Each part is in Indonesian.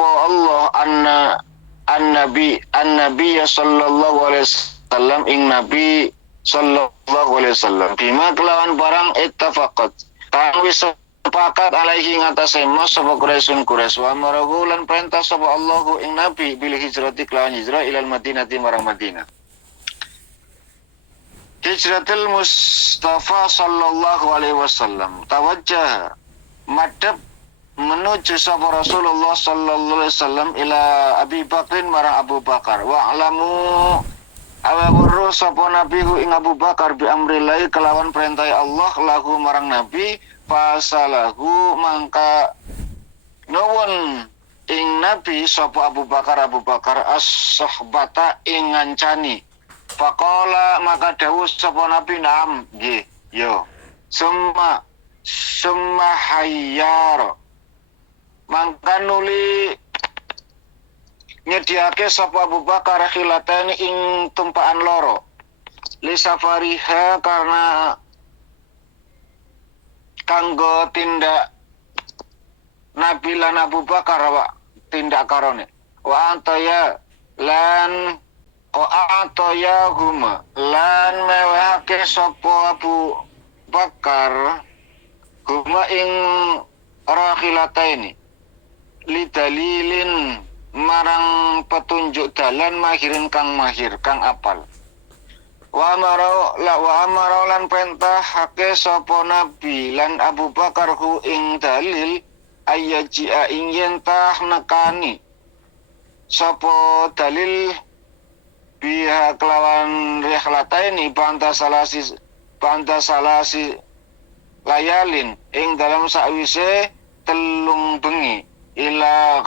sapa Allah an-nabi sallallahu alaihi wasallam ing nabi sallallahu alaihi wasallam bima kelawan barang ittafaqat kang wis sepakat alaihi ngatasé mas sapa Quraisyun Quraisy wa marahu lan perintah sapa Allahu ing nabi bil hijrati kelawan hijrah ilal Madinati marang Madinah. Hijratul Mustafa sallallahu alaihi wasallam tawajjah madhab menuju sapa Rasulullah sallallahu alaihi wasallam ila Abi Bakrin marang Abu Bakar wa alamu awamuru sapa nabi hu ing Abu Bakar bi amrillah kelawan perintah Allah lahu marang nabi fasalahu mangka nuwun ing nabi sapa Abu Bakar as-sahbata ing ngancani. Faqala maka dawuh sapa nabi naam nggih yo summa hayyar mangka nuli nyediake sapa Abu Bakar khilatani ing tumpaan loro li safariha karena kanggo tindak Nabi lan Abu Bakar wa tindak karone wa antaya lan ataya huma lan mewahake sapa Abu Bakar huma ing rakhilataini li dalilin marang petunjuk dalan mahirin kang mahir kang apal wa amara lan perintah hake sapa nabi lan Abu Bakar hu ing dalil ayyaji'a ing yentah nekani sapa dalil biha kelawan rikhlataini banta salasi layalin ing dalam sakwise telung bengi ila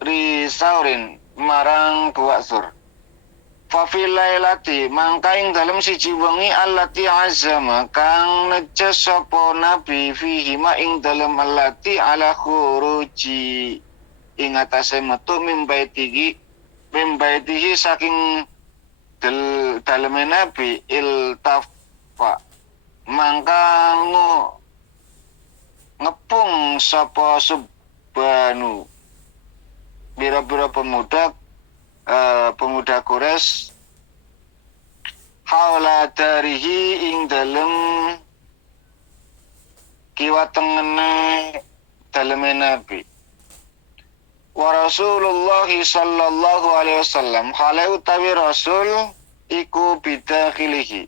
risaurin marang Buaksur fafil lailati mangka ing dalam siji wengi allati azama kang nejes sapa nabi fihi ma ing dalam allati ala khuruji ing atase metu mimbaitihi saking daleme nabi iltafa mangka ngepung sapa subanu bira-bira pemuda Quraisy haula darihi ing dalem kiwa tengene daleme nabi wa Rasulullah sallallahu alaihi wasallam hale utawi rasul iku bidakhilihi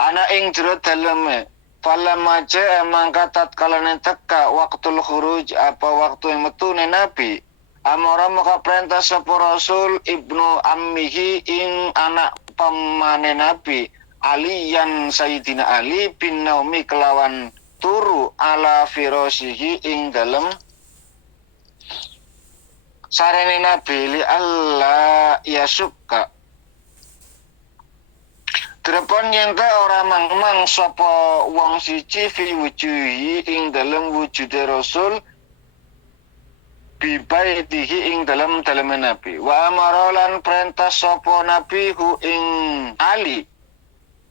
ana ing jero daleme falamma ja'a mangka tatkalane teka waqtul khuruj apa waktu yang metune nabi amara maka perintah sapa rasul ibnu ammihi ing anak pamane nabi Aliyan Sayyidina Ali bin Naumi kelawan turu ala firasihi ing dalem sarene nabi li Allah yasukka Drepon yen ta ora mang-mang sapa wong siji fi wujuhi ing dalem wujude rasul bibaitihi ing dalem nabi wa amara lan perintah sapa nabi hu ing Ali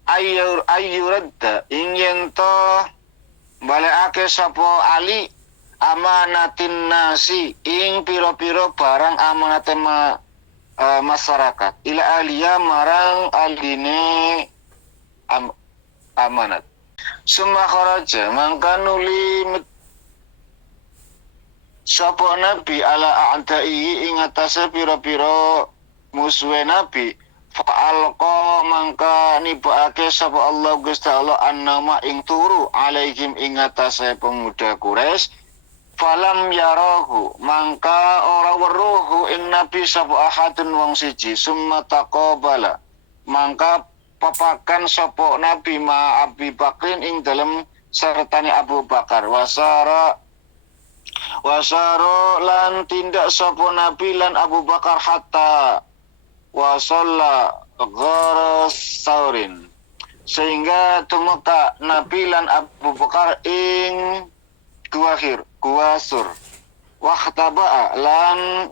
ayyuradda ing yen to balekake sapa Ali amanatin nasi ing piro-piro barang amanate masyarakat ila aliya marang aline amanat summa kharaja mangka nuli sapa nabi ala a'dai ing atase piro-piro musuhe nabi fa'alqa mangka nibake sapa Allah Gusti Allah annama ing turu alaihim ing atase pemuda Quraisy falam yarahu mangka ora weruh ing nabi sapa ahadun wong siji summa taqabala mangka papakan sapa nabi ma Abi Bakrin ing dalem sertane Abu Bakar wasara lan tindak sapa nabi lan Abu Bakar hatta wasalla gharasaurin sehingga tumeka nabi lan Abu Bakar ing gua sur wahtaba lan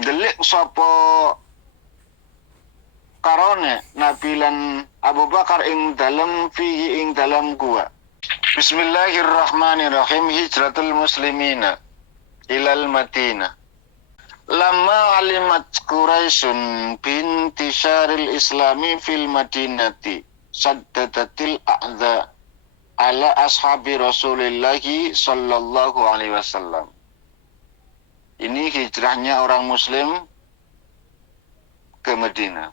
delik sapa karone nabi lan Abu Bakar ing dalem fihi ing dalem gua. Bismillahirrahmanirrahim. Hijratul muslimina ilal Madinah. Lama alimat Quraisyun binti syaril islami fil madinati saddadatil a'dha ala ashabi Rasulillahi sallallahu alaihi wasallam. Ini hijrahnya orang muslim ke Madinah.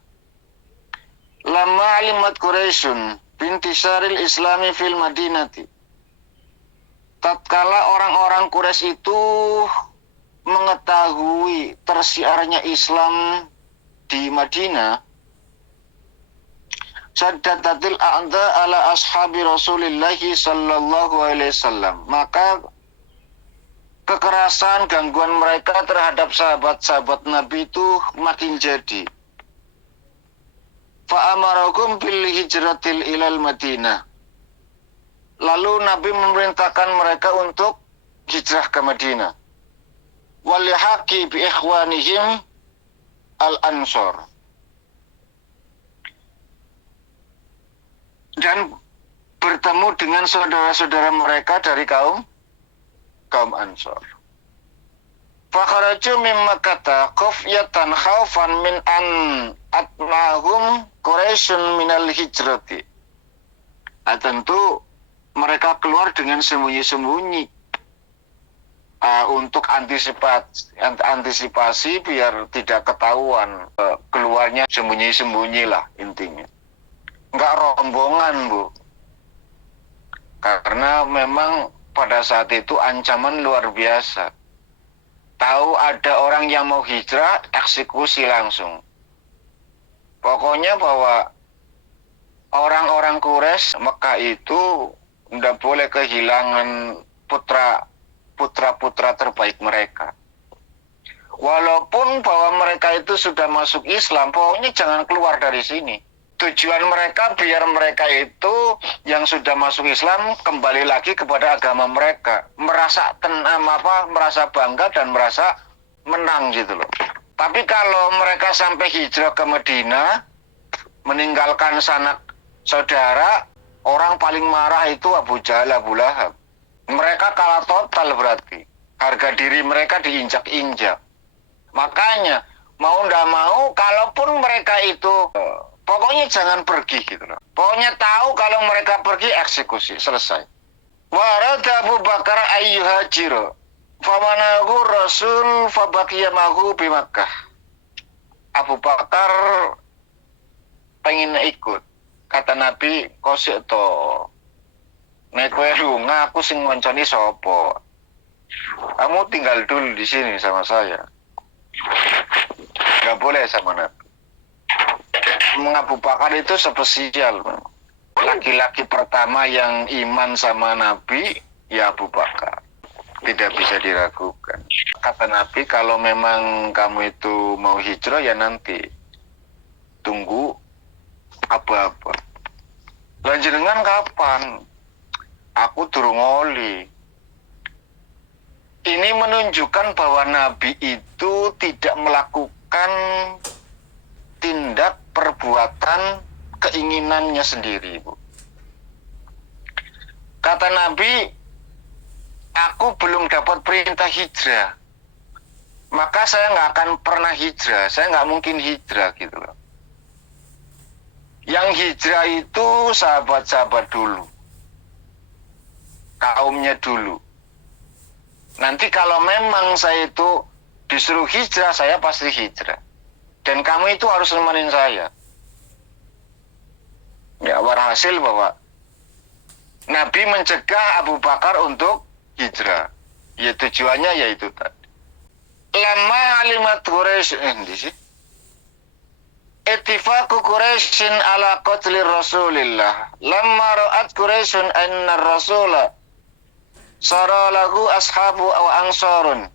Lama alimat Quraisyun binti syaril islami fil madinati. Tatkala orang-orang Quraisy itu mengetahui tersiarnya Islam di Madinah, saddadatil a'dha ala ashabi Rasulillahi sallallahu alaihi wasallam, maka kekerasan gangguan mereka terhadap sahabat-sahabat Nabi itu makin jadi. Fa'amarakum bil hijratil ilal Madinah. Lalu Nabi memerintahkan mereka untuk hijrah ke Madinah. Walihaqi bi ikhwanihim al-ansor. Dan bertemu dengan saudara-saudara mereka dari kaum Ansor. Fakharaju min Makkah khufyatan khaufan min an atmahum Quraisyun minal hijrati. Tentu mereka keluar dengan sembunyi-sembunyi untuk antisipasi biar tidak ketahuan, keluarnya sembunyi-sembunyi lah intinya. Enggak rombongan, Bu. Karena memang pada saat itu ancaman luar biasa. Tahu ada orang yang mau hijrah, eksekusi langsung. Pokoknya bahwa orang-orang Quraisy Mekah itu tidak boleh kehilangan putra-putra terbaik mereka. Walaupun bahwa mereka itu sudah masuk Islam, pokoknya jangan keluar dari sini. Tujuan mereka biar mereka itu yang sudah masuk Islam kembali lagi kepada agama mereka, merasa merasa bangga dan merasa menang gitu loh. Tapi kalau mereka sampai hijrah ke Madinah, meninggalkan sanak saudara, orang paling marah itu Abu Jahal, Abu Lahab. Mereka kalah total berarti. Harga diri mereka diinjak-injak. Makanya mau ndak mau, kalaupun mereka itu pokoknya jangan pergi gitu loh. Pokoknya tahu kalau mereka pergi, eksekusi, selesai. Warada Abu Bakar ayyuhajiro. Famanahu Rasul fabaqiyamahu bi Makkah. Abu Bakar pengen ikut. Kata Nabi, kosik to. Nek kowe lunga, aku sing ngonconi sapa? Kamu tinggal dulu di sini sama saya. Gak boleh sama Nabi. Abu Bakar itu spesial. Laki-laki pertama yang iman sama Nabi, ya Abu Bakar. Tidak bisa diragukan. Kata Nabi, kalau memang kamu itu mau hijrah, ya nanti tunggu apa-apa. Lanjenengan kapan? Aku durung oli. Ini menunjukkan bahwa Nabi itu tidak melakukan tindak perbuatan keinginannya sendiri, Bu. Kata Nabi, aku belum dapat perintah hijrah, maka saya nggak akan pernah hijrah. Saya nggak mungkin hijrah gitu loh. Yang hijrah itu sahabat-sahabat dulu, kaumnya dulu. Nanti kalau memang saya itu disuruh hijrah, saya pasti hijrah. Dan kamu itu harus nemenin saya. Ya, walhasil bahwa Nabi mencegah Abu Bakar untuk hijrah. Ya tujuannya yaitu tadi. Lama alimat Quraisy di sini. Ittifaqu Quraisyin ala qatli Rasulillah. Lamma ra'at Quraisyun anna Rasula sara lahu ashabu aw ansarun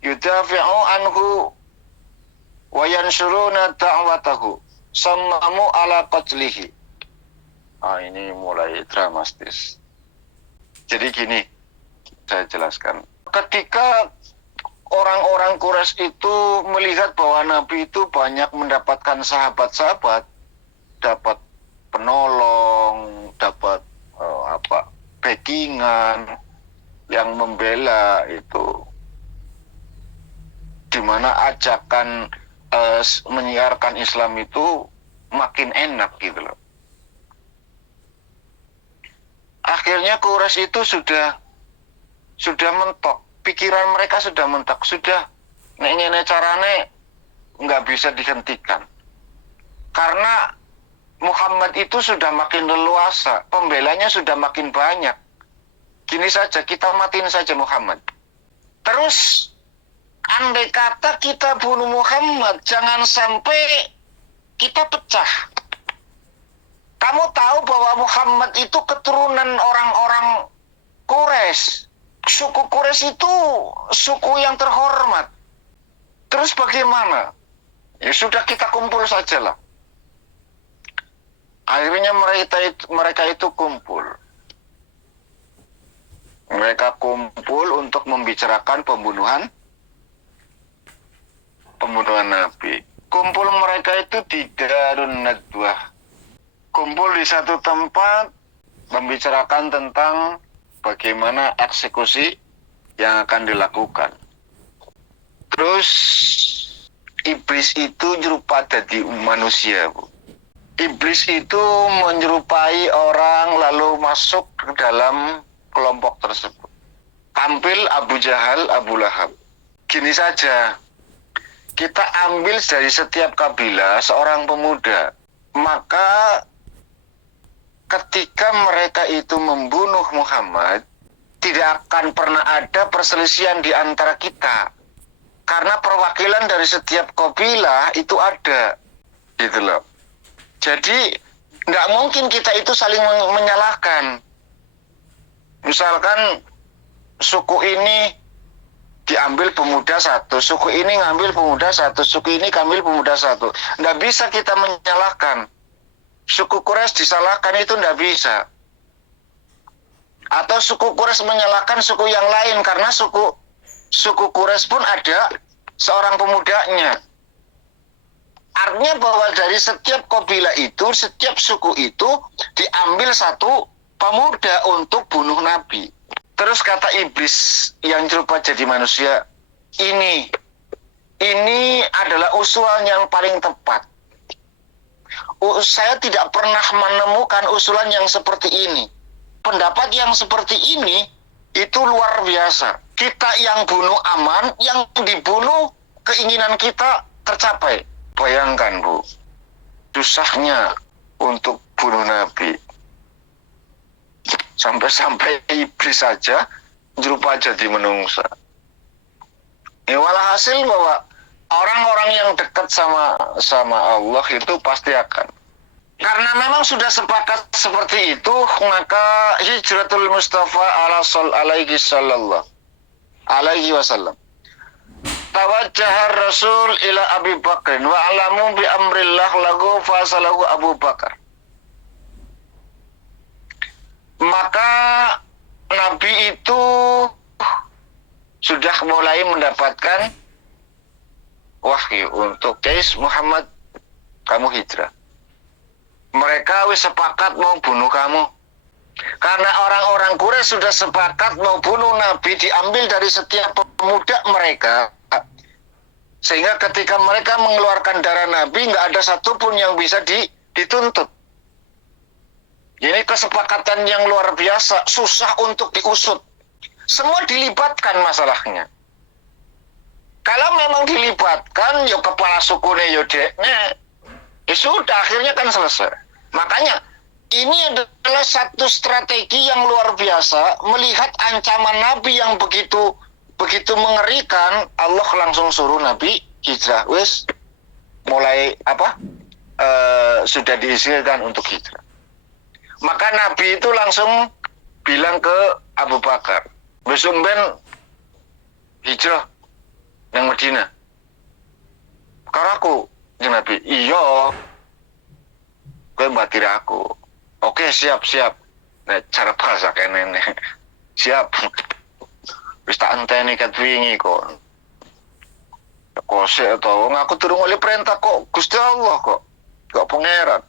yudafi'u anhu wa yansuruna da'watahu sammamu ala qatlihi. Ini mulai dramatis. Jadi gini, saya jelaskan. Ketika orang-orang Quraisy itu melihat bahwa Nabi itu banyak mendapatkan sahabat-sahabat, dapat penolong, dapat backingan yang membela itu. bagaimana ajakan menyiarkan Islam itu makin enak gitu loh. Akhirnya Quraisy itu sudah mentok, pikiran mereka sudah mentok, sudah ngene carane nggak bisa dihentikan. Karena Muhammad itu sudah makin leluasa, pembelanya sudah makin banyak. Gini saja, kita matiin saja Muhammad. Terus andai kata kita bunuh Muhammad, jangan sampai kita pecah. Kamu tahu bahwa Muhammad itu keturunan orang-orang Quraisy. Suku Quraisy itu suku yang terhormat. Terus bagaimana? Ya sudah, kita kumpul sajalah. Akhirnya mereka itu kumpul. Mereka kumpul untuk membicarakan pembunuhan Nabi. Kumpul mereka itu di Darun Nadwah. Kumpul di satu tempat membicarakan tentang bagaimana eksekusi yang akan dilakukan. Terus iblis itu nyerupa jadi manusia, Bu. Iblis itu menyerupai orang lalu masuk ke dalam kelompok tersebut. Tampil Abu Jahal, Abu Lahab. Gini saja, kita ambil dari setiap kabilah seorang pemuda. Maka ketika mereka itu membunuh Muhammad, tidak akan pernah ada perselisihan di antara kita. Karena perwakilan dari setiap kabilah itu ada. Gitu loh. Jadi, nggak mungkin kita itu saling menyalahkan. Misalkan, suku ini diambil pemuda satu, suku ini ngambil pemuda satu, suku ini ngambil pemuda satu. Nggak bisa kita menyalahkan. Suku Quraisy disalahkan itu nggak bisa. Atau suku Quraisy menyalahkan suku yang lain, karena suku Quraisy pun ada seorang pemudanya. Artinya bahwa dari setiap kabilah itu, setiap suku itu diambil satu pemuda untuk bunuh Nabi. Terus kata iblis yang serupa jadi manusia, ini adalah usulan yang paling tepat. Saya tidak pernah menemukan usulan yang seperti ini. Pendapat yang seperti ini itu luar biasa. Kita yang bunuh aman, yang dibunuh keinginan kita tercapai. Bayangkan, Bu, susahnya untuk bunuh Nabi. Sampai-sampai iblis saja jerupa jadi menungsa. Walhasil bahwa orang-orang yang dekat sama Allah itu pasti akan. Karena memang sudah sepakat seperti itu, maka hijratul Mustafa alaihi sallallahu alaihi wasallam. Tawajjahar Rasul ila Abi Bakr wa alamu bi amrillah lahu fasalahu Abu Bakar. Maka Nabi itu sudah mulai mendapatkan wahyu untuk Qais Muhammad, kamu hijrah. Mereka wis sepakat mau bunuh kamu. Karena orang-orang Quraisy sudah sepakat mau bunuh Nabi, diambil dari setiap pemuda mereka. Sehingga ketika mereka mengeluarkan darah Nabi, nggak ada satupun yang bisa dituntut. Ini kesepakatan yang luar biasa, susah untuk diusut. Semua dilibatkan masalahnya. Kalau memang dilibatkan, ya kepala sukune ya dekne, ya sudah, akhirnya kan selesai. Makanya, ini adalah satu strategi yang luar biasa, melihat ancaman Nabi yang begitu mengerikan, Allah langsung suruh Nabi hijrah. Wes, mulai sudah diizinkan untuk hijrah. Maka Nabi itu langsung bilang ke Abu Bakar, besok ben hijrah yang Madinah. Karaku, ya Nabi, iya, gue batir aku. Oke, siap. Nah, cara bahasa kene siap. Wis tak enteni ket wingi kok. Kosek to, aku durung oleh perintah kok Gusti Allah kok. Kok pangeran.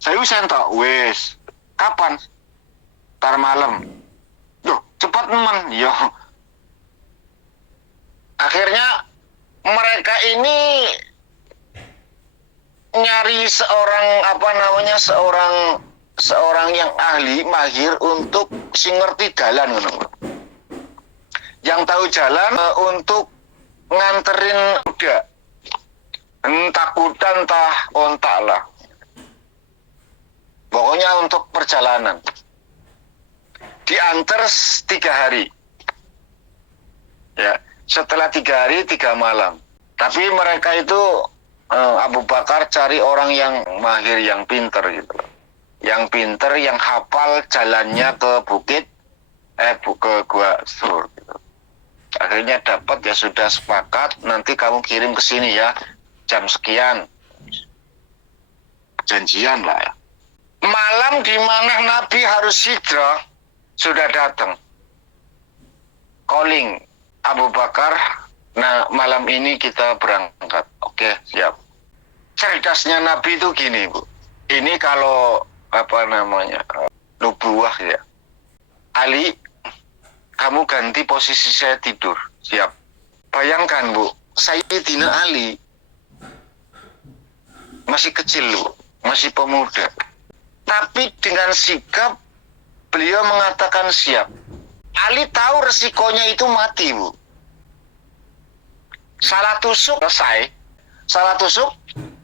Saya wis entok, wis. Kapan? Tar malam. Duh, cepat men. Yo. Akhirnya mereka ini nyari seorang yang ahli mahir untuk sing ngerti dalan ngono. Yang tahu jalan untuk nganterin kuda. Entah kuda entah onta lah. Pokoknya untuk perjalanan. Diantar 3 hari. Ya, setelah 3 hari 3 malam. Tapi mereka itu Abu Bakar cari orang yang mahir, yang pinter gitu loh. Yang pinter, yang hafal jalannya ke ke Gua Sur gitu. Akhirnya dapat, ya sudah sepakat, nanti kamu kirim ke sini ya, jam sekian. Janjian lah ya. Malam di mana Nabi harus hijrah sudah datang. Calling Abu Bakar, nah malam ini kita berangkat. Oke, siap. Cerdasnya Nabi itu gini, Bu. Ini kalau nubuah ya. Ali, kamu ganti posisi saya tidur. Siap. Bayangkan, Bu, Sayyidina Ali masih kecil, Bu, masih pemuda. Tapi dengan sikap beliau mengatakan siap. Ali tahu resikonya itu mati, Bu. Salah tusuk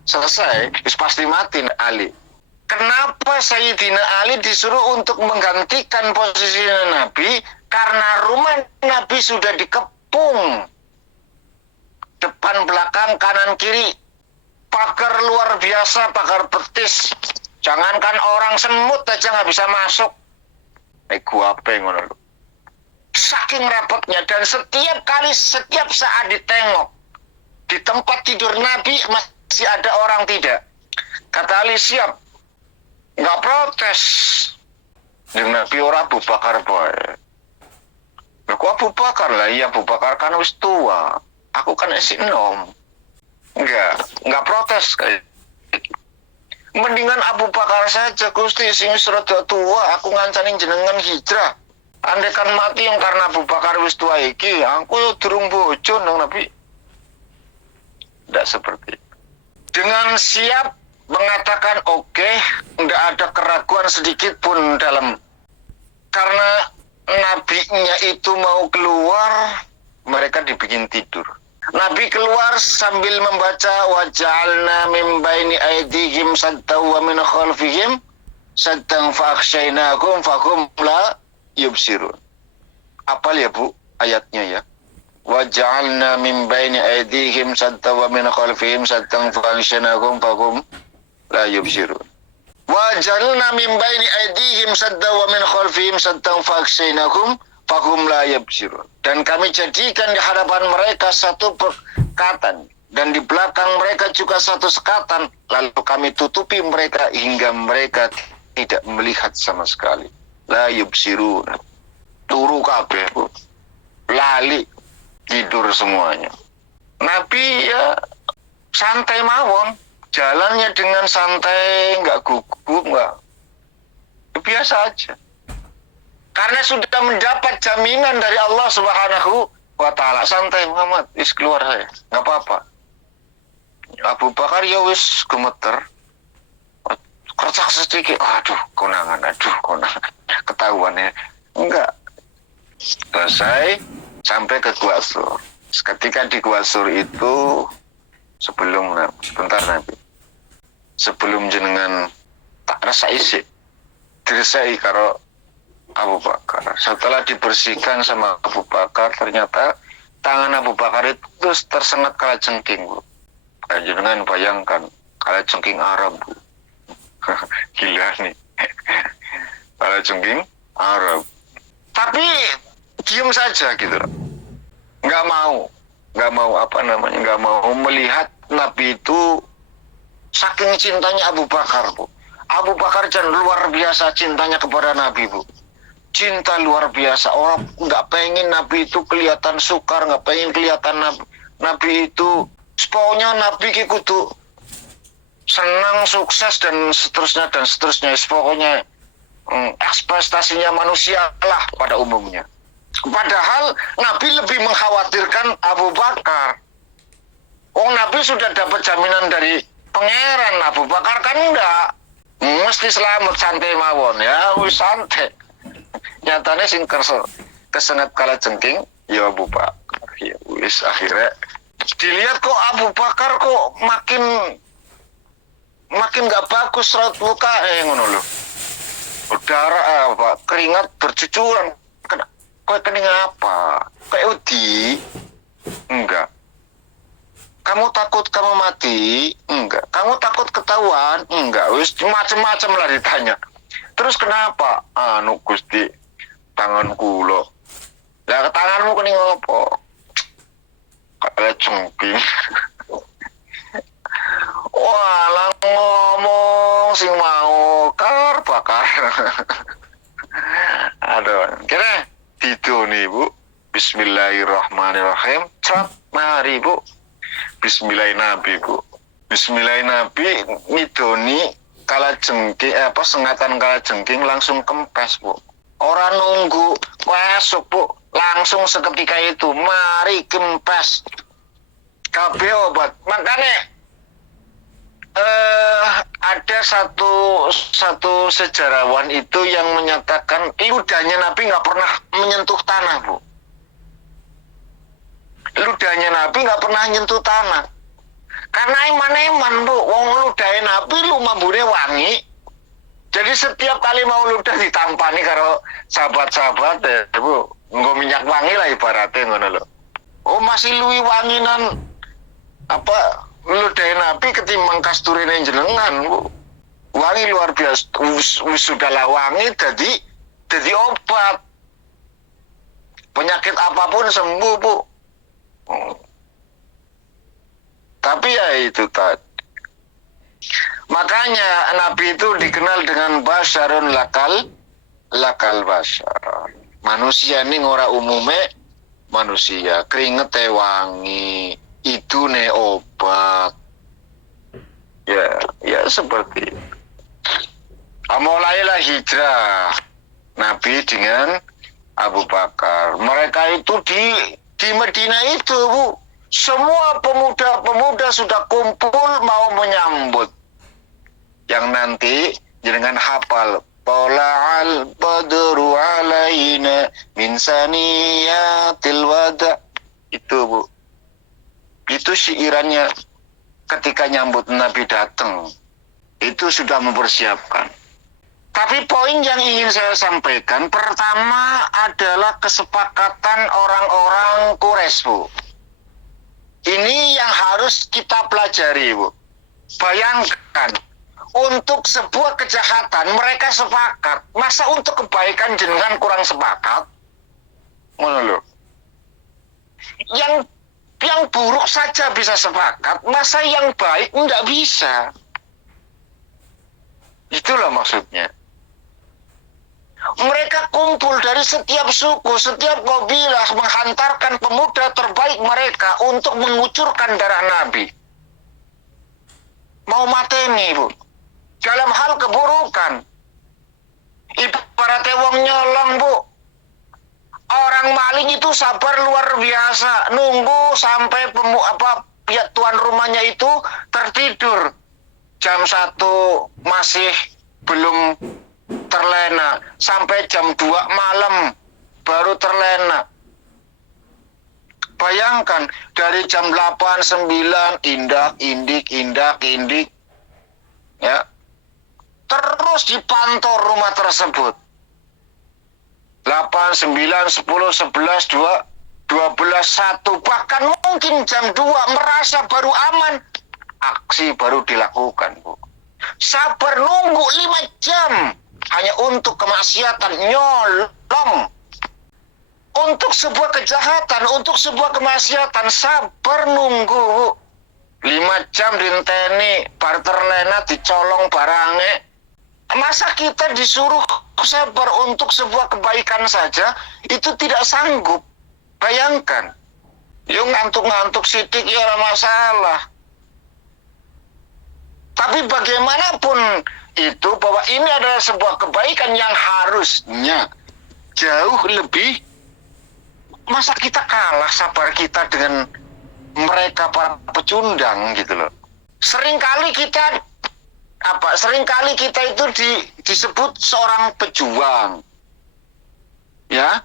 selesai, pasti mati Ali. Kenapa Sayyidina Ali disuruh untuk menggantikan posisi Nabi? Karena rumah Nabi sudah dikepung. Depan, belakang, kanan, kiri. Pagar luar biasa, pagar betis. Jangankan orang semut aja nggak bisa masuk. Gua apa yang ngono. Saking rapatnya, dan setiap saat ditengok di tempat tidur Nabi masih ada orang tidak. Kata Ali, siap. Nggak protes. Dengan Nabi ora Abu Bakar boy. Aku Abu Bakar lah, iya Abu Bakar kan wis tua. Aku kan masih enom. Nggak protes kayak. Mendingan Abu Bakar saja, Gusti, sing wis rada tua, aku ngancani jenengan hijrah. Andai kan mati yang karena Abu Bakar wis tua iki, aku yo durung bojo nang Nabi. Tidak seperti itu. Dengan siap mengatakan oke, tidak ada keraguan sedikit pun dalam. Karena nabinya itu mau keluar, mereka dibikin tidur. Nabi keluar sambil membaca waja'alna min baini aydihim saddan wa min khalfihim saddan fa'akhshaynahum fahum la yubsirun. Apal ya, Bu, ayatnya ya. Waja'alna min baini aydihim saddan wa min khalfihim saddan fa'akhshaynahum fahum la yubsirun. Waja'alna min baini aydihim saddan wa min khalfihim saddan fa'akhshaynahum fahum la yubsirun. Dan kami jadikan di hadapan mereka satu perkatan, dan di belakang mereka juga satu sekatan, lalu kami tutupi mereka hingga mereka tidak melihat sama sekali. La yubsirun. Turu kabeh, Bu. Lali, tidur semuanya. Nabi ya santai mawon, jalannya dengan santai, nggak gugup, nggak, biasa aja. Karena sudah mendapat jaminan dari Allah Subhanahu wa Ta'ala. Santai Muhammad, wis keluar saya, nggak apa-apa. Abu Bakar ya wis gemeter, kercak sedikit, aduh konangan, ketahuan ya. Enggak. Selesai, sampai ke Gua Sur. Ketika di Gua Sur itu, sebentar Nabi, sebelum jenengan tak rasa isi, diresai karo Abu Bakar. Setelah dibersihkan sama Abu Bakar, ternyata tangan Abu Bakar itu tersengat kalajengking, Bu. Jangan bayangkan, kalajengking Arab, Bu. Gila nih. Kalajengking Arab. Tapi diam saja gitu. Nggak mau melihat Nabi itu saking cintanya Abu Bakar, Bu. Abu Bakar jangan luar biasa cintanya kepada Nabi, Bu. Cinta luar biasa. Orang nggak pengen Nabi itu kelihatan sukar, nggak pengen kelihatan Nabi itu. Pokoknya Nabi kudu senang, sukses dan seterusnya. Pokoknya ekspektasinya manusia lah pada umumnya. Padahal Nabi lebih mengkhawatirkan Abu Bakar. Oh, Nabi sudah dapat jaminan dari pangeran. Abu Bakar kan enggak. Mesti selamat santai mawon ya, wis santai. Nyatanya sing kesengat kala jengking ya Abu Bakar. Ya wis akhirnya dilihat kok Abu Bakar kok makin nggak bagus raut muka ngono lho. Darah apa? Keringat bercucuran. Kok kening apa? Kayak udi? Enggak. Kamu takut kamu mati? Enggak. Kamu takut ketahuan? Enggak. Wis macam-macam lah ditanya. Terus kenapa? Anu Gusti, tanganku lo. Lah tanganmu kening apa? Kayak cengking. Walah ngomong sing mau bakar. Aduh, kira itu nih Bu. Bismillahirrahmanirrahim. Cap, mari Bu. Bismillahirrahmanirrahim Bu. Bismillahirrahmanirrahim. Midoni kala jengking sengatan kala jengking langsung kempes Bu. Orang nunggu masuk Bu, langsung seketika itu mari kempes. Kabeh obat. Makanya ada satu sejarawan itu yang menyatakan ludahnya Nabi nggak pernah menyentuh tanah Bu. Ludahnya Nabi nggak pernah menyentuh tanah. Karena eman-eman Bu, wong ludahnya Nabi lumambune wangi. Jadi setiap kali mau ludah ditampani karo sahabat-sahabat Bu, nggo minyak wangi lah ibaratnya ngono lho. Oh masih luwi wanginan apa ludah Nabi ketimbang kasturine jenengan Bu. Wangi luar biasa, sudahlah wangi jadi obat. Penyakit apapun sembuh Bu. Tapi ya itu tadi. Makanya Nabi itu dikenal dengan basyarun lakal basyar. Manusia ini ora umume manusia, keringetnya wangi, itu ne obat. Ya seperti itu. Mulailah hijrah Nabi dengan Abu Bakar. Mereka itu di Medina itu Bu, semua pemuda-pemuda sudah kumpul mau menyambut. Yang nanti dengan hafal Tala'al badru alaina min saniyatil wada. Itu Bu. Itu syiirannya ketika nyambut Nabi datang. Itu sudah mempersiapkan. Tapi poin yang ingin saya sampaikan pertama adalah kesepakatan orang-orang Quraisy Bu. Ini yang harus kita pelajari Bu. Bayangkan, untuk sebuah kejahatan mereka sepakat. Masa untuk kebaikan jenengan kurang sepakat? Ngono lho. Yang buruk saja bisa sepakat, masa yang baik enggak bisa. Itulah maksudnya. Mereka kumpul dari setiap suku, setiap kabilah menghantarkan pemuda terbaik mereka untuk mengucurkan darah Nabi. Mau mateni Bu. Dalam hal keburukan. Ibaratnya wong nyolong Bu. Orang maling itu sabar luar biasa, nunggu sampai pihak tuan rumahnya itu tertidur. Jam 1 masih belum terlena, sampai jam 2 malam baru terlena. Bayangkan dari jam 8, 9 indak-indik ya. Terus dipantau rumah tersebut. 8, 9, 10, 11, 12, 1, bahkan mungkin jam 2 merasa baru aman, aksi baru dilakukan Bu. Sabar nunggu 5 jam hanya untuk kemaksiatan, nyolong. Untuk sebuah kejahatan, untuk sebuah kemaksiatan, sabar nunggu Bu. 5 jam dinteni bar terlena dicolong barangnya. Masa kita disuruh sabar untuk sebuah kebaikan saja itu tidak sanggup. Bayangkan. Yuk ngantuk-ngantuk sidik ya masalah. Tapi bagaimanapun itu bahwa ini adalah sebuah kebaikan yang harusnya jauh lebih masa kita kalah sabar kita dengan mereka para pecundang gitu loh. Seringkali kita itu disebut seorang pejuang, ya,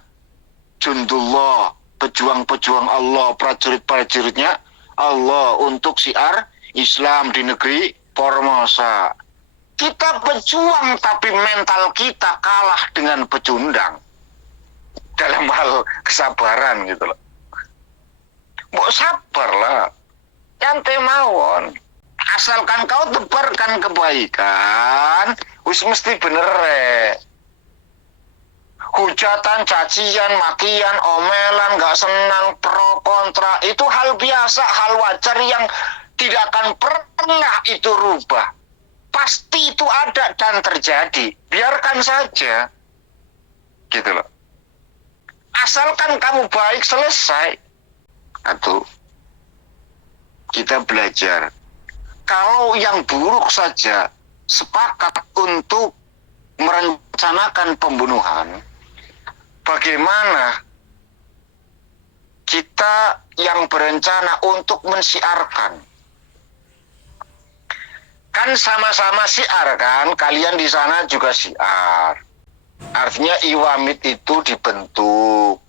jundullah, pejuang-pejuang Allah, prajurit-prajuritnya Allah untuk syiar Islam di negeri Formosa. Kita pejuang tapi mental kita kalah dengan pecundang dalam hal kesabaran gitu loh. Mbok sabarlah, ente mawon. Asalkan kau tebarkan kebaikan, wis mesti bener rek. Hujatan, cacian, makian, omelan, gak senang, pro, kontra, itu hal biasa, hal wajar yang tidak akan pernah itu rubah. Pasti itu ada dan terjadi. Biarkan saja. Gitu loh. Asalkan kamu baik, selesai. Atau kita belajar. Kalau yang buruk saja sepakat untuk merencanakan pembunuhan, bagaimana kita yang berencana untuk mensiarkan? Kan sama-sama siar kan, kalian di sana juga siar. Artinya Iwamid itu dibentuk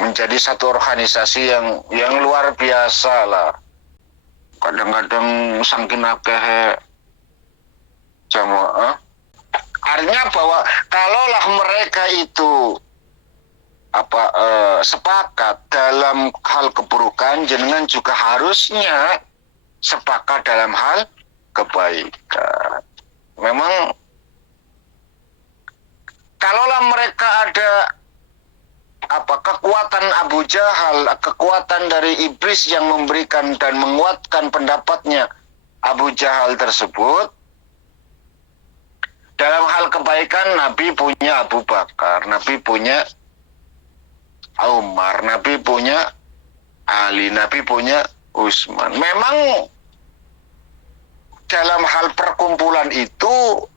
menjadi satu organisasi yang luar biasa lah. Kadang-kadang sangkin akeh jamaah. Artinya bahwa kalaulah mereka itu sepakat dalam hal keburukan, jenengan juga harusnya sepakat dalam hal kebaikan. Memang kalaulah mereka ada kekuatan Abu Jahal, kekuatan dari iblis yang memberikan dan menguatkan pendapatnya Abu Jahal tersebut, dalam hal kebaikan Nabi punya Abu Bakar, Nabi punya Umar, Nabi punya Ali, Nabi punya Utsman. Memang dalam hal perkumpulan itu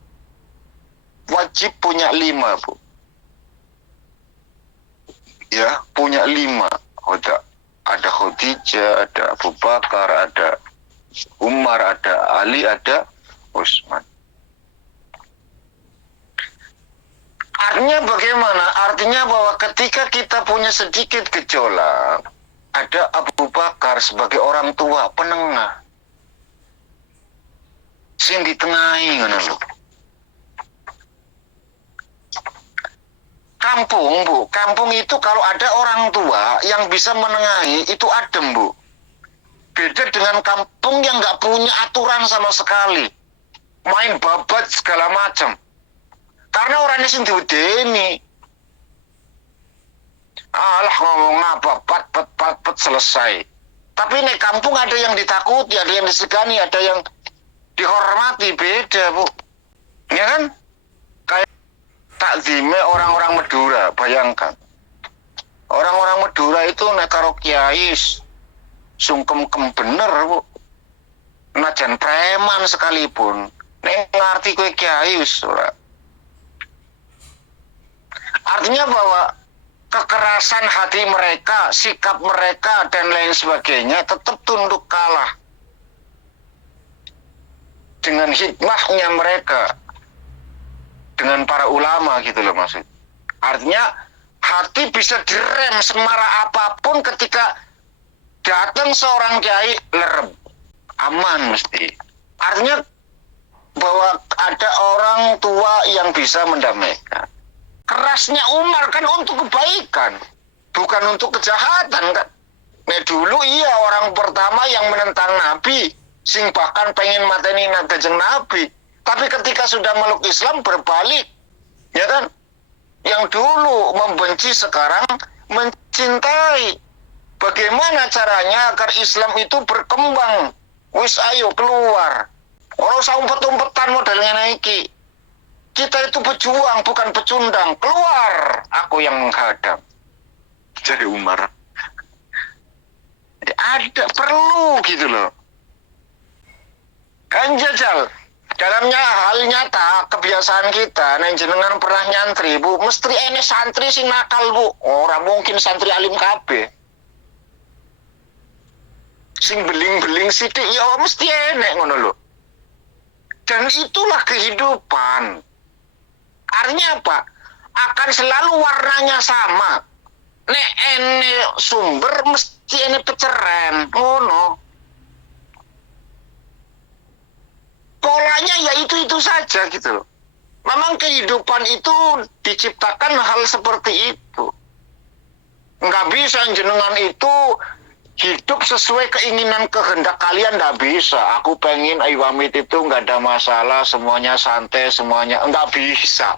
wajib punya 5, Bu. Ya, punya 5. Ada Khadijah, ada Abu Bakar, ada Umar, ada Ali, ada Utsman. Artinya bagaimana? Artinya bahwa ketika kita punya sedikit gejolak, ada Abu Bakar sebagai orang tua, penengah. Sing ditengahi ngono lho. Kampung, Bu. Kampung itu kalau ada orang tua yang bisa menengahi, itu adem, Bu. Beda dengan kampung yang nggak punya aturan sama sekali. Main babat segala macam. Karena orangnya sing diwedeni. Alah ngomong apa, pat selesai. Tapi nek kampung ada yang ditakuti, ada yang disegani, ada yang dihormati, beda, Bu. Ya kan? Kayak takzime orang-orang Madura, bayangkan. Orang-orang Madura itu nek karo kiai sungkem-kem bener, Bu. Najan preman sekalipun, nek ngerti kowe kiai wis ora. Artinya bahwa kekerasan hati mereka, sikap mereka, dan lain sebagainya tetap tunduk kalah dengan hikmahnya mereka, dengan para ulama gitu loh maksud. Artinya hati bisa direm semarah apapun ketika datang seorang kiai, lerem, aman mesti. Artinya bahwa ada orang tua yang bisa mendamaikan. Kerasnya Umar kan untuk kebaikan, bukan untuk kejahatan kan. Nah dulu iya orang pertama yang menentang Nabi, sing bahkan pengen mateni Kanjeng Nabi. Tapi ketika sudah meluk Islam berbalik, ya kan? Yang dulu membenci sekarang mencintai. Bagaimana caranya agar Islam itu berkembang? Wis ayo keluar. Orang usah umpet-umpetan modelnya naiki. Kita itu pejuang, bukan pecundang. Keluar, aku yang menghadap. Jadi Umar. Ada, perlu gitu loh. Kan jajal. Dalamnya hal nyata kebiasaan kita, neng jenengan pernah nyantri bu, mesti ene santri sing nakal bu, orang mungkin santri alim kabeh. Sing beling-beling sidik ya mesti enek ngono lho. Dan itulah kehidupan. Artinya apa? Akan selalu warnanya sama. Nek ene sumber mesti ene peceren, ngono. Polanya ya itu saja gitu loh. Memang kehidupan itu diciptakan hal seperti itu. Nggak bisa jenengan itu hidup sesuai keinginan kehendak kalian, nggak bisa. Aku pengen Ayu Wamit itu nggak ada masalah, semuanya santai, semuanya nggak bisa.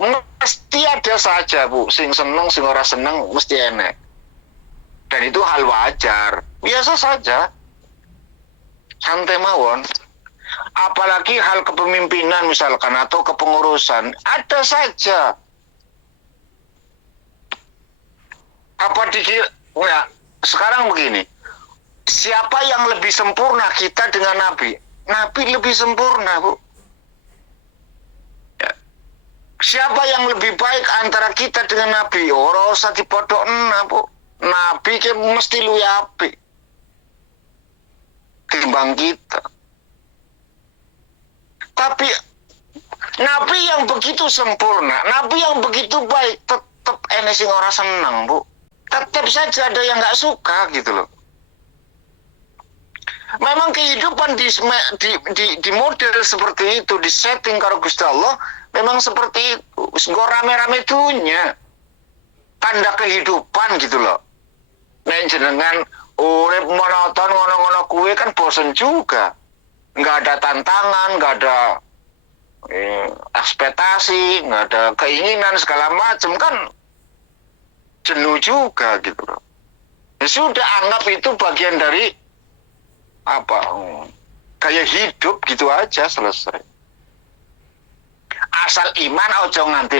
Mesti ada saja bu, sing seneng, sing ora seneng, mesti enek. Dan itu hal wajar, biasa saja, santai mawon. Apalagi hal kepemimpinan misalkan atau kepengurusan, ada saja. Apa dikira? Ya, sekarang begini, siapa yang lebih sempurna kita dengan Nabi? Nabi lebih sempurna bu. Ya. Siapa yang lebih baik antara kita dengan Nabi? Ora usah dipodokna bu. Nabi ke mesti luwih apik timbang kita. Tapi Nabi yang begitu sempurna, Nabi yang begitu baik, tetap ene sing ora seneng bu. Tetap saja ada yang nggak suka gitu loh. Memang kehidupan di model seperti itu, di setting karo Gusti Allah, memang seperti itu. Nggo rame-rame dunya. Tanda kehidupan gitu loh. Nek jenengan urip monoton ngono-ngono kuwe kan bosen juga. Nggak ada tantangan, nggak ada ekspektasi, nggak ada keinginan segala macam kan jenuh juga gitu loh. Ya sudah, anggap itu bagian dari apa, kayak hidup gitu aja, selesai. Asal iman ojo nganti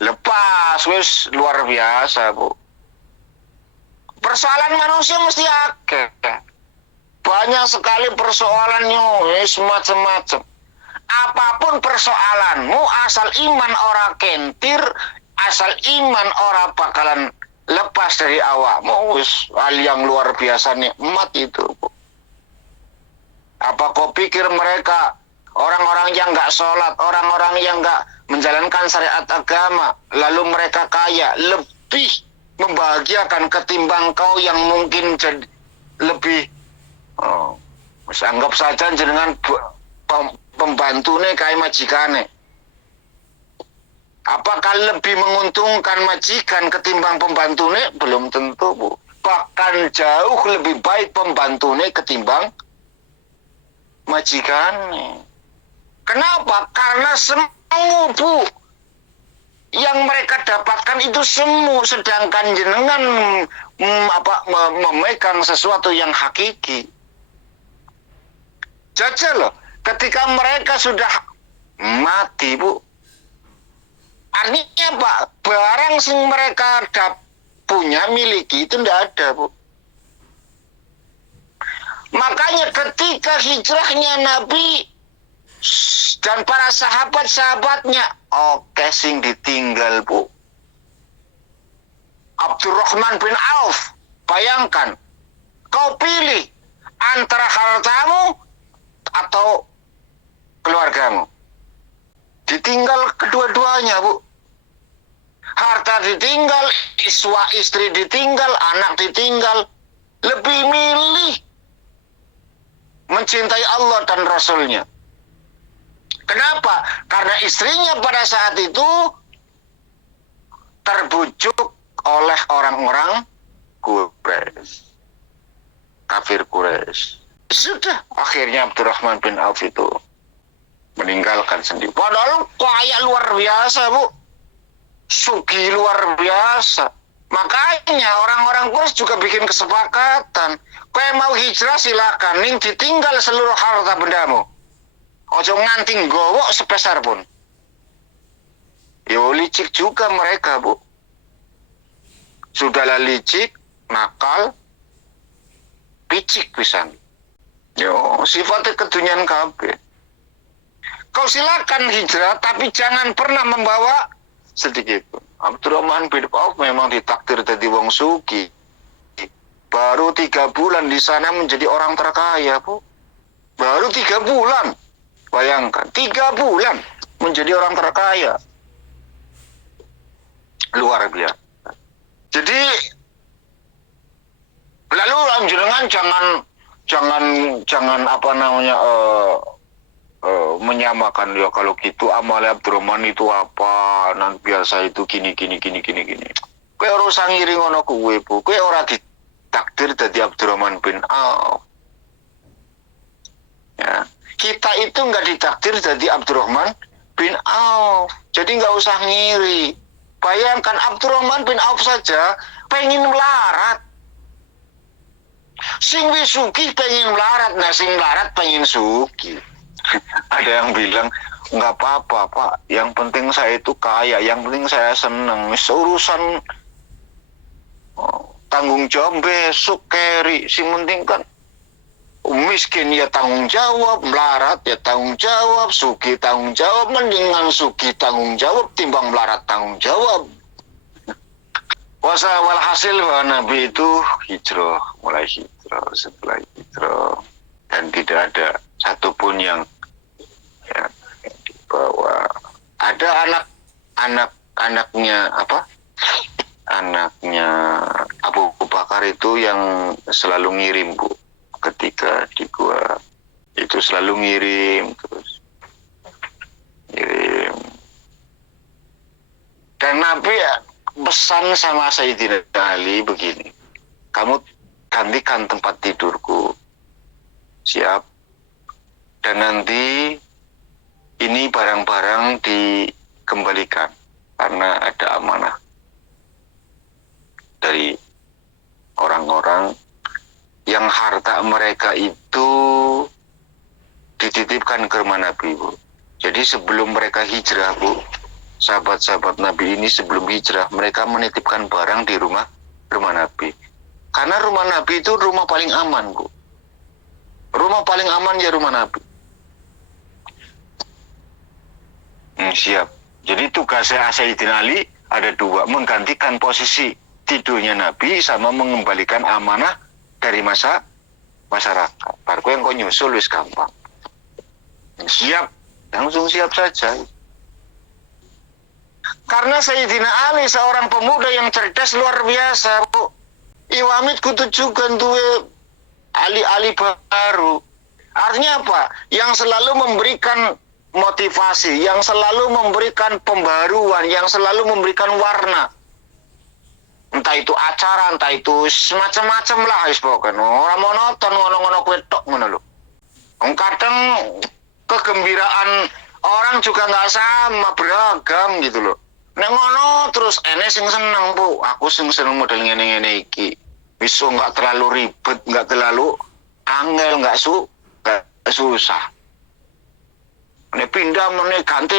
lepas, wis luar biasa bu. Persoalan manusia mesti akeh, banyak sekali persoalannya, wis macam-macam. Apapun persoalanmu, asal iman ora kentir, asal iman ora bakalan lepas dari awakmu, wis hal yang luar biasa nikmat itu bu. Apa kau pikir mereka orang-orang yang nggak sholat, orang-orang yang nggak menjalankan syariat agama, lalu mereka kaya, lebih membahagiakan ketimbang kau yang mungkin jadi lebih, anggap saja jenengan pembantune kayak majikane. Apakah lebih menguntungkan majikan ketimbang pembantune? Belum tentu bu. Bahkan jauh lebih baik pembantune ketimbang majikannya. Kenapa? Karena semu bu, yang mereka dapatkan itu semu, sedangkan jenengan memegang sesuatu yang hakiki. Jajal loh, ketika mereka sudah mati bu, artinya pak, barang sing mereka punya, miliki itu tidak ada bu. Makanya ketika hijrahnya Nabi dan para sahabat-sahabatnya, oke sing ditinggal bu, Abdurrahman bin Auf. Bayangkan, kau pilih antara hartamu atau keluargamu. Ditinggal kedua-duanya bu. Harta ditinggal, istri ditinggal, anak ditinggal. Lebih milih mencintai Allah dan Rasulnya. Kenapa? Karena istrinya pada saat itu terbujuk oleh orang-orang Quraisy, kafir Quraisy. Sudah, akhirnya Abdurrahman bin Auf itu meninggalkan sendiri. Padahal kaya luar biasa bu, sugih luar biasa. Makanya orang-orang Quraisy juga bikin kesepakatan. Kau mau hijrah silakan, ning ditinggal seluruh harta bendamu. Ojo nganti nggowo sepeser pun. Yo licik juga mereka bu. Sudahlah licik, nakal, picik pisan. Yo sifatnya kedunian kabeh. Kau silakan hijrah, tapi jangan pernah membawa sedikit pun. Abdurrahman bin Auf memang ditakdir jadi wong suki. Baru 3 bulan di sana menjadi orang terkaya, Bu. Baru 3 bulan. Bayangkan, 3 bulan menjadi orang terkaya. Luar biasa. Jadi, lalu jenengan jangan apa namanya menyamakan ya kalau gitu Amalia Abdurrahman itu apa, nanti biasa itu gini. Kowe ora usah ngiri ngono kuwe, Bu. Kowe ora ditakdir dadi Abdurrahman bin Auf. Ya. Kita itu nggak ditakdir jadi Abdurrahman bin Auf. Jadi nggak usah ngiri. Bayangkan Abdurrahman bin Auf saja pengen melarat. Sing wis sugih pengen melarat, nah sing melarat pengen sugih. Ada yang bilang nggak apa-apa, Pak. Yang penting saya itu kaya, yang penting saya seneng. Urusan tanggung jawab besok keri. Sing penting kan miskin ya tanggung jawab, melarat ya tanggung jawab, sugih tanggung jawab. Mendingan sugih tanggung jawab timbang melarat tanggung jawab. Walhasil bahwa Nabi itu hijrah, mulai hijrah, setelah hijrah, dan tidak ada satupun yang ya, dibawa. Ada anaknya Abu Bakar itu yang selalu ngirim, Bu, ketika di gua itu selalu ngirim terus ngirim. Dan Nabi pesan sama Sayyidina Ali begini, kamu gantikan tempat tidurku, siap, dan nanti ini barang-barang dikembalikan karena ada amanah dari orang-orang yang harta mereka itu dititipkan ke rumah Nabi, Bu. Jadi sebelum mereka hijrah, Bu, sahabat-sahabat Nabi ini sebelum hijrah mereka menitipkan barang di rumah Nabi. Karena rumah Nabi itu rumah paling aman, Bu. Rumah paling aman ya rumah Nabi. Siap. Jadi tugasnya Sayyidina Ali ada 2, menggantikan posisi tidurnya Nabi sama mengembalikan amanah dari masyarakat. Baru yang kau nyusul wis gampang. Siap, langsung siap saja. Karena Sayyidina Ali seorang pemuda yang cerdas luar biasa, Bu. Iwamit kutu juga duwe ali-ali baru. Artinya apa? Yang selalu memberikan motivasi, yang selalu memberikan pembaruan, yang selalu memberikan warna. Entah itu acara, entah itu semacam-macam lah, wis pokoknya. Orang monoton ngono-ngono kuwi tok ngono lho. Kadang kegembiraan orang juga nggak sama, beragam gitu loh. Nek ngono terus ene sing seneng, Bu. Aku sing seneng model ngene-ngene iki. Wis nggak terlalu ribet, nggak terlalu angel, nggak susah. Nek pindah meneh ganti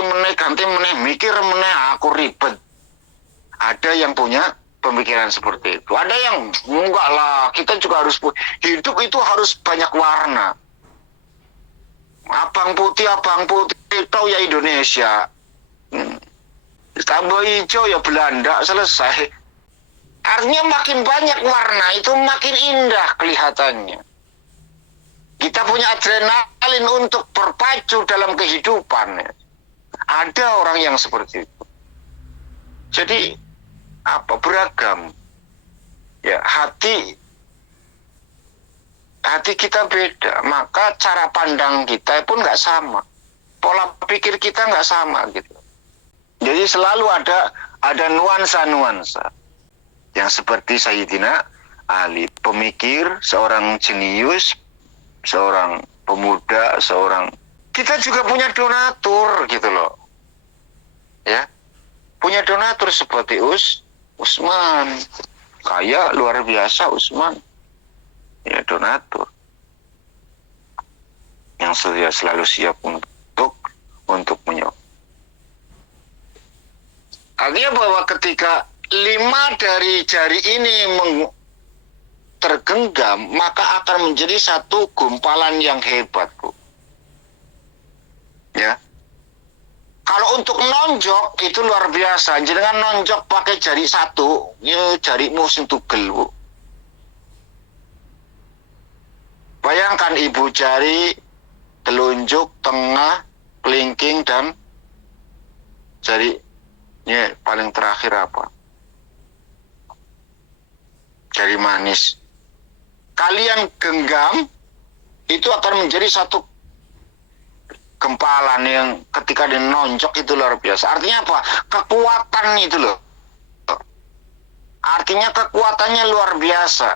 meneh mikir meneh aku ribet. Ada yang punya pemikiran seperti itu. Ada yang enggak lah, kita juga harus hidup itu harus banyak warna. Abang putih tahu ya Indonesia. Tambah hijau ya Belanda, selesai. Artinya makin banyak warna itu makin indah kelihatannya. Kita punya adrenalin untuk berpacu dalam kehidupan. Ada orang yang seperti itu. Jadi beragam. Ya, hati kita beda, maka cara pandang kita pun nggak sama, pola pikir kita nggak sama gitu. Jadi selalu ada nuansa yang seperti Sayyidina Ali, pemikir, seorang jenius, seorang pemuda, kita juga punya donatur gitu loh, ya, punya donatur seperti Usman, kaya luar biasa Usman. Ya, donatur yang selalu siap untuk menyokong. Artinya bahwa ketika 5 dari jari ini tergenggam, maka akan menjadi satu gumpalan yang hebat, Bu. Ya, Kalau untuk nonjok itu luar biasa. Jenengan nonjok pakai jari satu, ya jarimu sing tugel, Bu. Bayangkan ibu jari, telunjuk, tengah, kelingking, dan jarinya paling terakhir apa? Jari manis. Kalian genggam, itu akan menjadi satu gempalan yang ketika dinonjok itu luar biasa. Artinya apa? Kekuatan itu loh. Artinya kekuatannya luar biasa.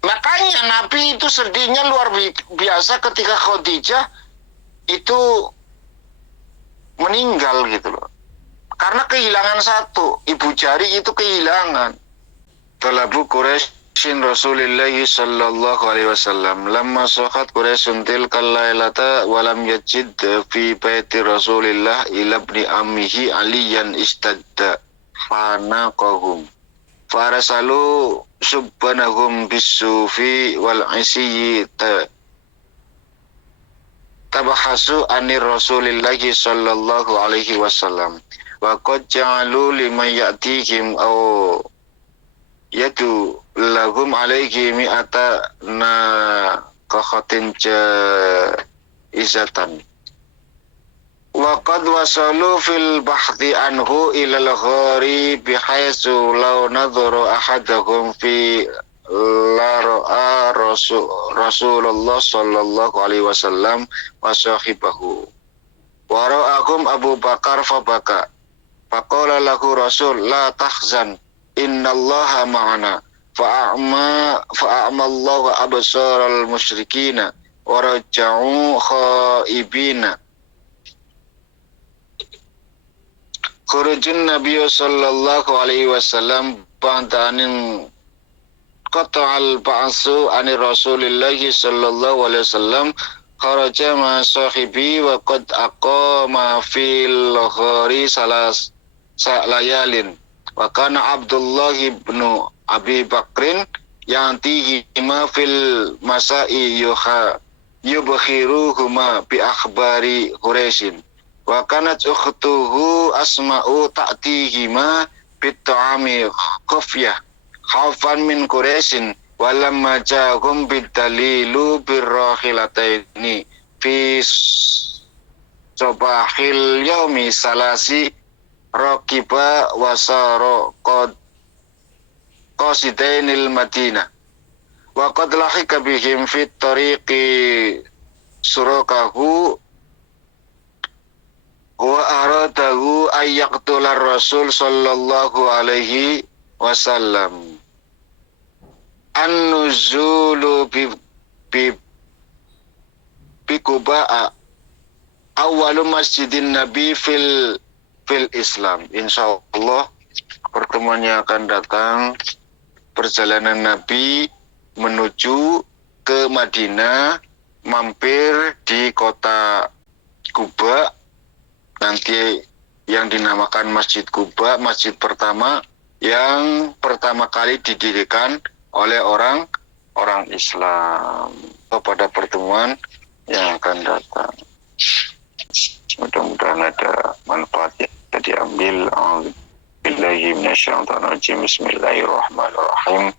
Makanya Nabi itu sedihnya luar biasa ketika Khadijah itu meninggal gitu loh. Karena kehilangan satu, ibu jari itu kehilangan. Talabu Quraisy Rasulullah sallallahu alaihi wasallam lamma saqat Quraisyun tilkal lailata wa lam yajid fi baiti Rasulillah ila ibni ammihi aliyan istadda fanaqahum farasalu subbanahum bisufi wal isyi tabahasu anir Rasulillah sallallahu alaihi wasallam wa qad ja'alu liman ya'tihim aw yaitu lahum alaihi mi'ata na kakhatin izatan wa qad wasalu fil bahthi anhu ilal ghari bihaisu law nadhara ahadahum fi la ra'a Rasulullah sallallahu alaihi wasallam wa sahibahu wa ra'akum Abu Bakar fabaka faqala lahu Rasul la tahzan innallaha ma'ana fa'ama Allahu absaral musyrikina wa raja'u khaibina. Khurujun Nabi sallallahu alaihi wasallam ba'danin qata'al ba'su ani Rasulillahi sallallahu alaihi wasallam kharaja ma sahibi wa qad aqama fil ghari salas layalin. Wa kana Abdullah ibn Abi Bakrin yantihi ma fil masa'i yubkhiruhuma bi akhbari Quraisyin. Wa kanat ukhtuhu Asma'u ta'tihima bit ta'ami khafyah khaufan min Quraisyin wa lamma ja'ahum bid dalilu birrahilataini fi sabahil yaumi salasi raqiba wasaro qasidainil Madinah wa qad lahika bihim fit tariqi surakahu wa aradahu ayyaqtular Rasul sallallahu alaihi wasallam an-nuzulu bi Quba awwalu masjidin Nabi fil Islam. Insya Allah pertemuannya akan datang perjalanan Nabi menuju ke Madinah, mampir di kota Quba, nanti yang dinamakan Masjid Quba, masjid pertama yang pertama kali didirikan oleh orang Islam. Pada pertemuan yang akan datang. Mudah-mudahan ada manfaatnya diambil. Billahi minasyaitonir rajim. Bismillahirrahmanirrahim.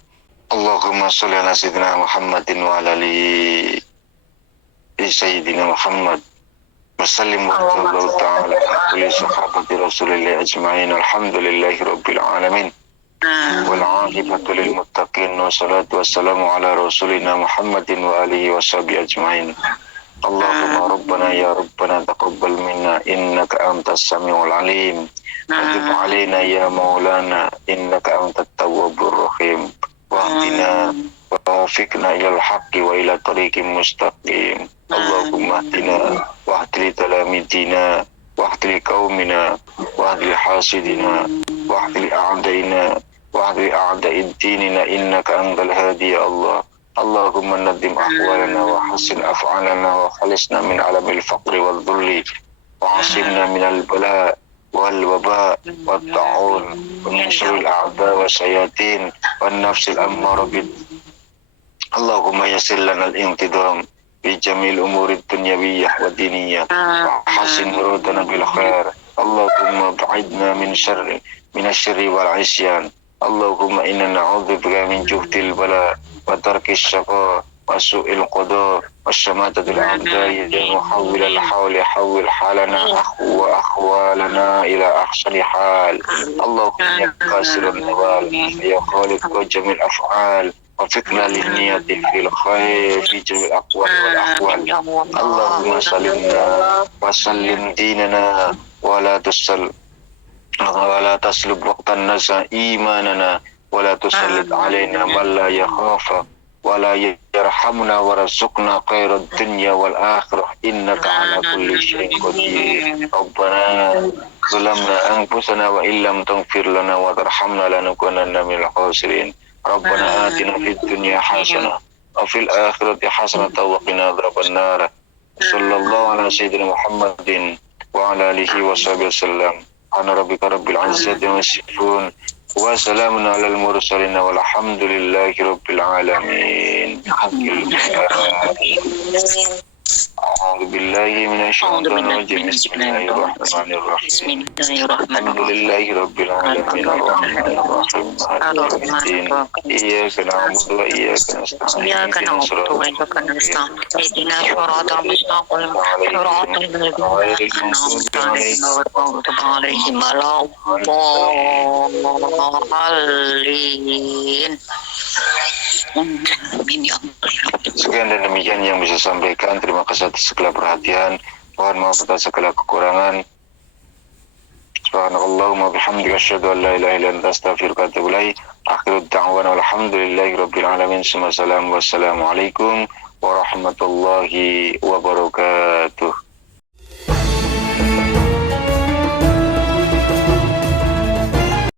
Allahumma shalli ala sayyidina Muhammadin wa ala ali sayyidina Muhammad. Wasallim wa sallallahu ta'ala ala kulli sahabati Rasulillah ajma'in. Alhamdulillahi rabbil alamin. Wal 'aqibatu lil muttaqin wa salatu wassalamu ala rasulina Muhammadin wa alihi washabihi ajma'in. Allahumma rabbana ya rabbana taqabbal minna innaka antas samiul alim wa tub alaina ya maulana innaka antat tawwabur rahim wahdina wa wafiqna ilal haqqi wa ila tariqim mustaqim. Allahumma hdina wa hdili talamidina wa hdili qaumina wa hdili hasidina wa hdili a'daina wa hdili a'da'id dinina innaka antal hadi ya Allah. Allahumma nadim ahwalana wa hasin af'alana wa khalisna min alamil faqri wal dhulli wa asimna minal bala wal waba wat ta'un wa min syarril a'da wa syayatin wan nafsil ammara bid. Allahumma yassir lana al-intidam في جميع الأمور الدنيوية والدينية وحسن مرودنا بالخير. اللهم ابعدنا من الشر والعصيان. اللهم إنا نعوذ بك من جهد البلاء ودرك الشقاء وسوء القضاء والشماتة الأعداء. يا محول الحول حول حالنا وأحوالنا إلى أحسن حال. اللهم يا كاسر النوال يا خالق جميع الأفعال وفقنا للنية في الخير في جميع الأقوال والأحوال. اللهم سلمنا وسلم ديننا ولا تسلب وقت النزع إيماننا ولا تسلط علينا من لا يخاف ولا يرحمنا ورزقنا خير الدنيا والآخرة إنك على كل شيء قدير. ربنا ظلمنا أنفسنا وإن لم تغفر لنا وترحمنا لنكونن من الخاسرين. ربنا آتنا في الدنيا حسنة وفي الآخرة حسنة وقنا عذاب النار. صلى الله على سيدنا محمد وعلى آله وصحبه وسلم. سبحان ربك رب العزة عما يصفون وسلام على المرسلين والحمد لله رب العالمين. أعوذ بالله من الشيطان الرجيم. بسم الله الرحمن الرحيم. الحمد لله رب العالمين الرحمن الرحيم مالك يوم الدين. إياك نعبد وإياك نستعين. اهدنا الصراط المستقيم صراط الذين أنعمت عليهم غير المغضوب عليهم ولا الضالين. Sekian dan demikian yang bisa sampaikan. Terima kasih atas segala perhatian. Mohon maaf atas segala kekurangan. Subhanallahumma bihamdika asyhadu an la ilaha illa anta astaghfiruka wa atubu ilaik. Akhirud da'wana walhamdulillahi rabbil alamin. Wassalamualaikum warahmatullahi wabarakatuh.